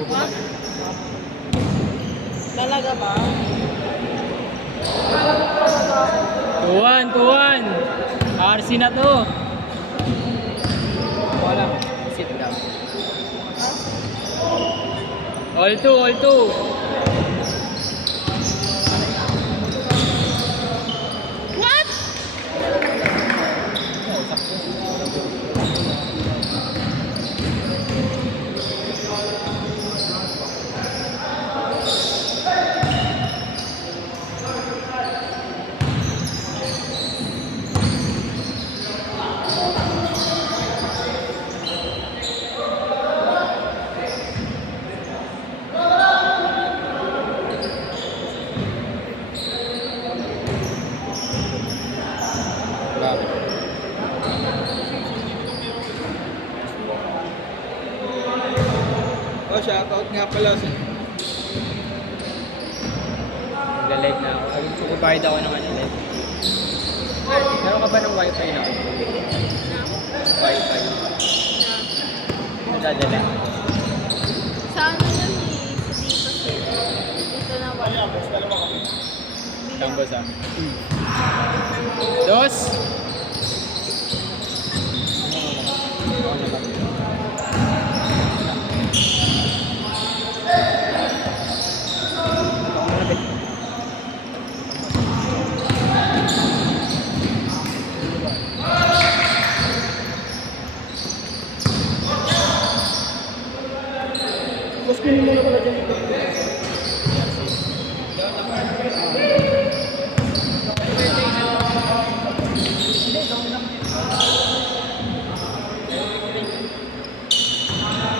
Ha? Talaga ba? 2-1, 2-1. RC na to. Wala. Sit down. All 2, all 2. What? Grabe. Oh, shoutout nga pala sa... Nag-live na ako. Nag-provide ako ng ano live. Meron ka ba ng wifi na? Wifi. Nadadala. Sa ano yan eh? Sa dito sila. Dito na wala. Tambo sa. Dos. Mas kunin mo na pala dyan ito.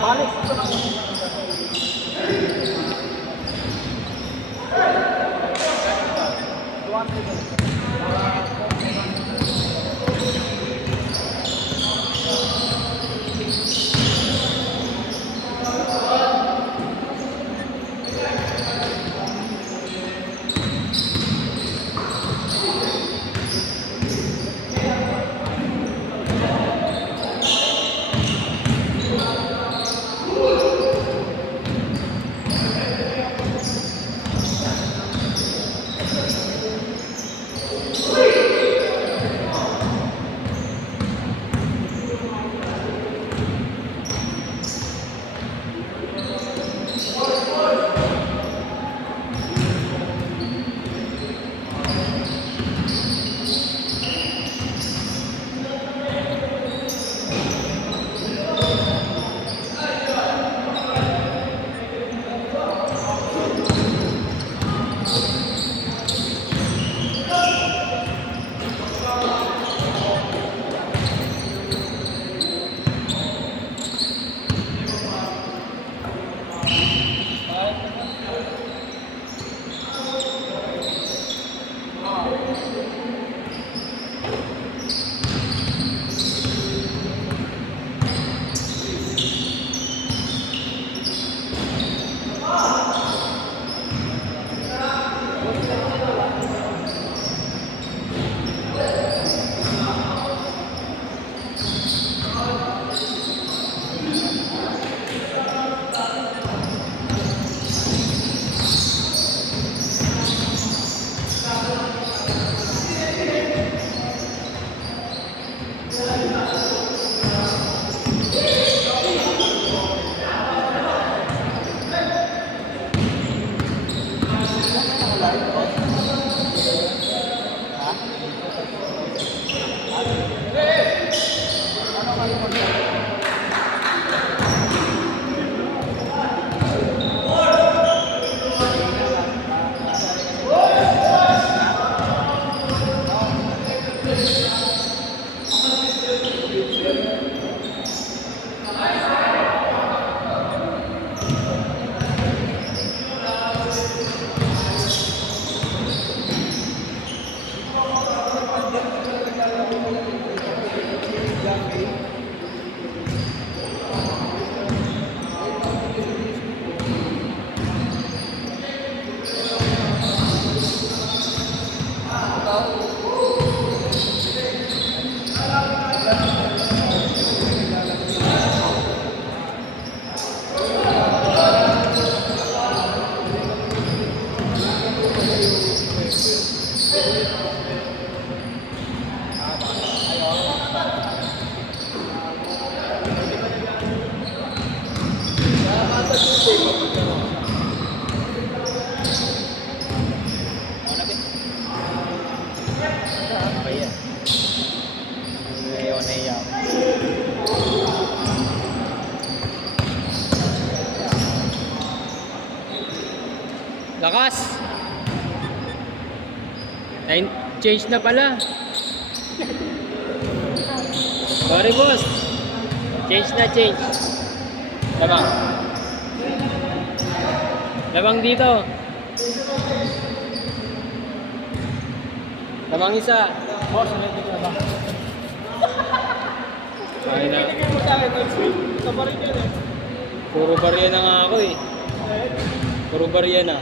Alex, ito na. Okay yan. Ngayon, naiya ako. Lakas! Change na pala. Sorry, boss. Change na, change. Labang. Labang dito. Labang isa. Boss, ano yung ba? Ay na. Hindi mo sa akin, sa barin yan eh. Puro barya na nga ako eh. Puro barya na.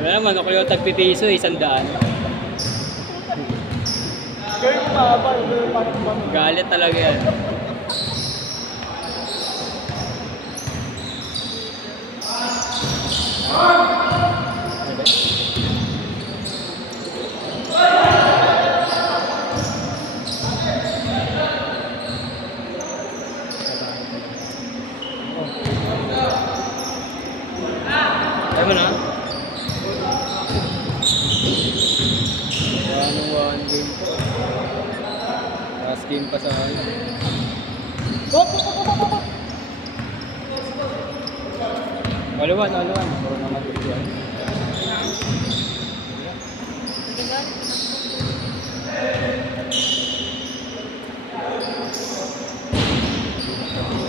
Wala naman, ako yung tagpipiso eh, 100. Gawin mo mahaba, yung parang bang. Galit talaga yan. Ayaw mo na? One game po. Last game pa sa ano. All-one. Puro naman dito yan.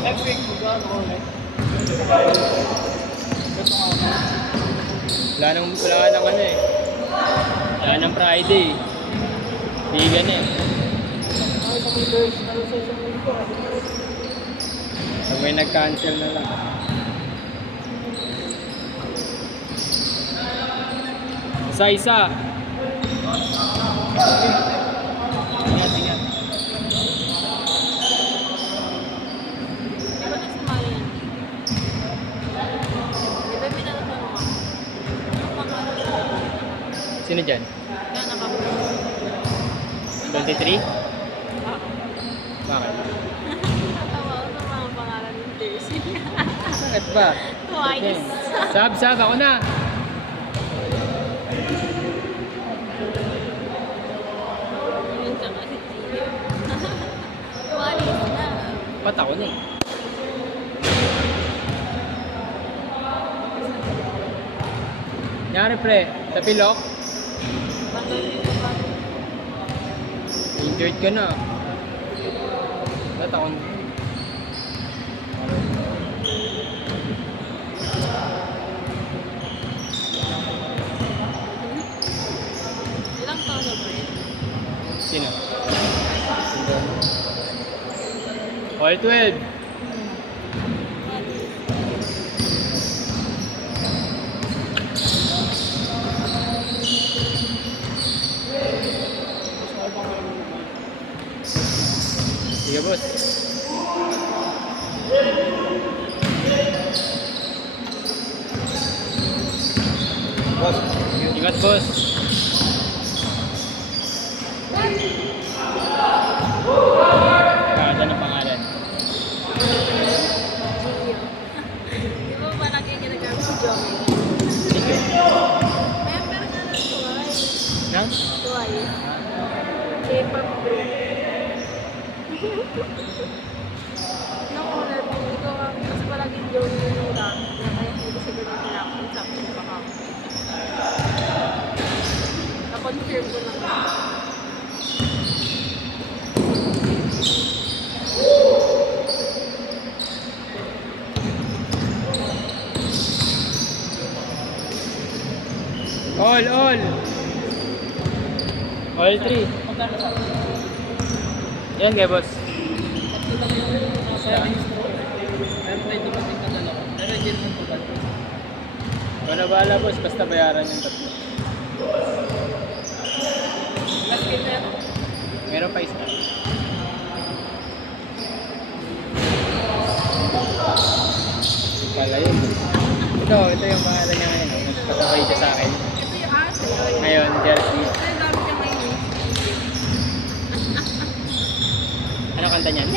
Next week, magkano ulit? Wala nang ano eh. Wala nang Friday. Bigan eh. Ano sa meters? Ano sa isang linggo? Pag may nag-cancel na lang. Isa-isa. Ingat. Di ba nagsumali yan? Di ba may natatanong ako? Anong pangalan ko? Sino dyan? Yan, 23? Ah. Bakit? Natawa ako sa mga pangalan ng jersey. Bakit ba? Twice. Sab, ako na. Yun tsaka si Gio. Walis na. Ba't ako na eh? Nyari pre, tapilok. Patuloy ko pa. Injured ka na. Ba't ako na? Ilang taon na ba yun? Sino? All 12. Sige boss. Boss, Ingat boss. Kada ng pangalan. Gio. Di ba ba nagkikinagamit si Joey? Sige. Member ka ng Twice. Nang? Twice. K-pop group. Nung una, hindi ko kasi palaging Joey yung gamit niya. Kaya hindi ko siguro pinakausap yung account. Na-confirm ko lang. All. All 3. magkano sa akin? Yan kay boss. Sa instrument. Meron tayo dumating na dalawa. Pero hindi naman ito ba? Wala bahala boss, basta bayaran yung tatlo. Last game na yan. Meron pa isa. Pala yun. Ito yung pangalan niya ngayon. Nagpasabay siya sa akin. Ito yung aso yun. Ngayon, jersey. Ay, dami ka ngayon. Ano kanta niyan?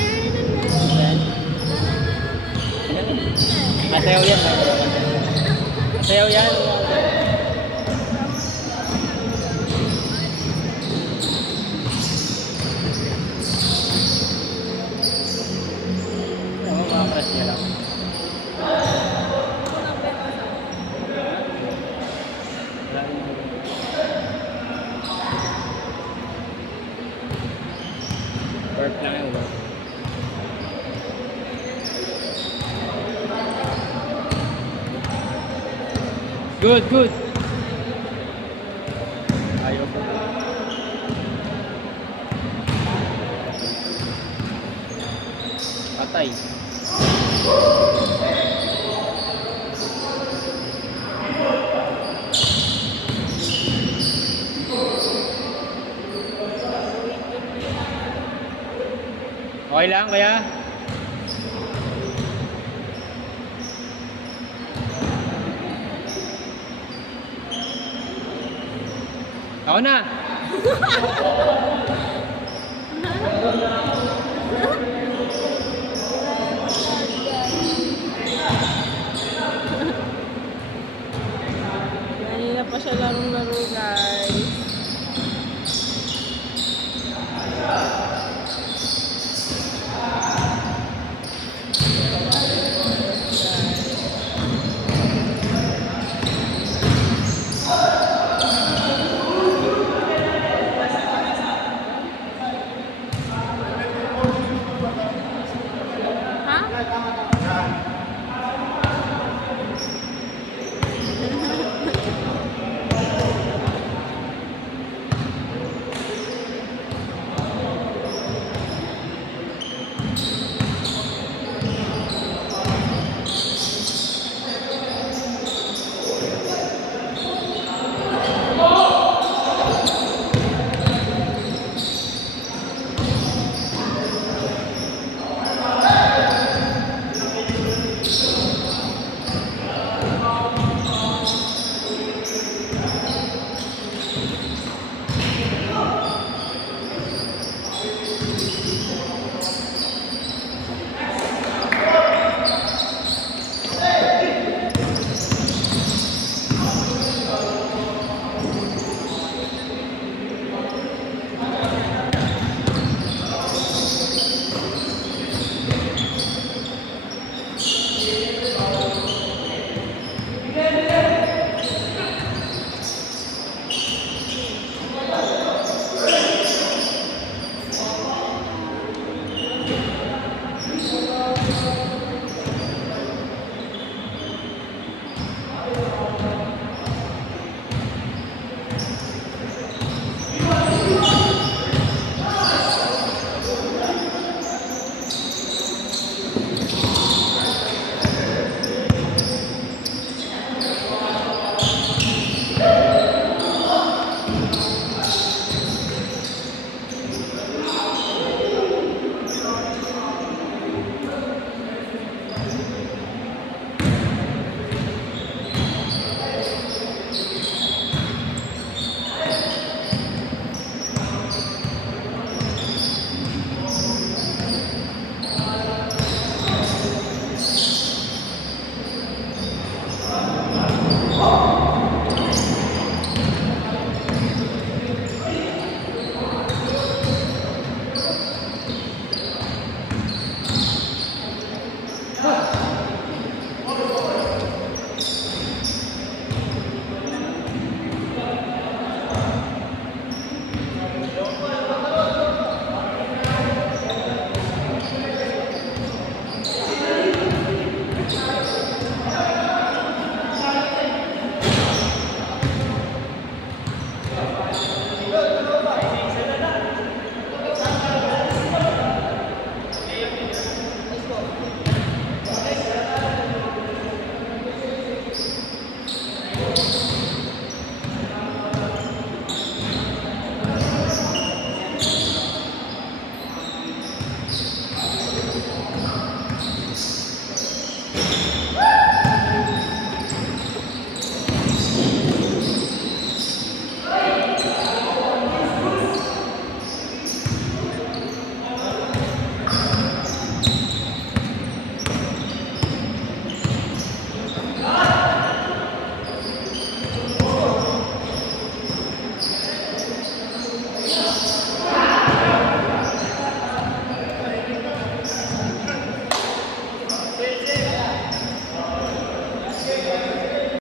Masayaw yan. Masayaw yan. Oo, mga crush niya lang. Work lang yung work. Good, good. Ayaw ko. Patay. Okay lang, kaya? Ako na! Kanina pa siya larong-laro, guys. Ha?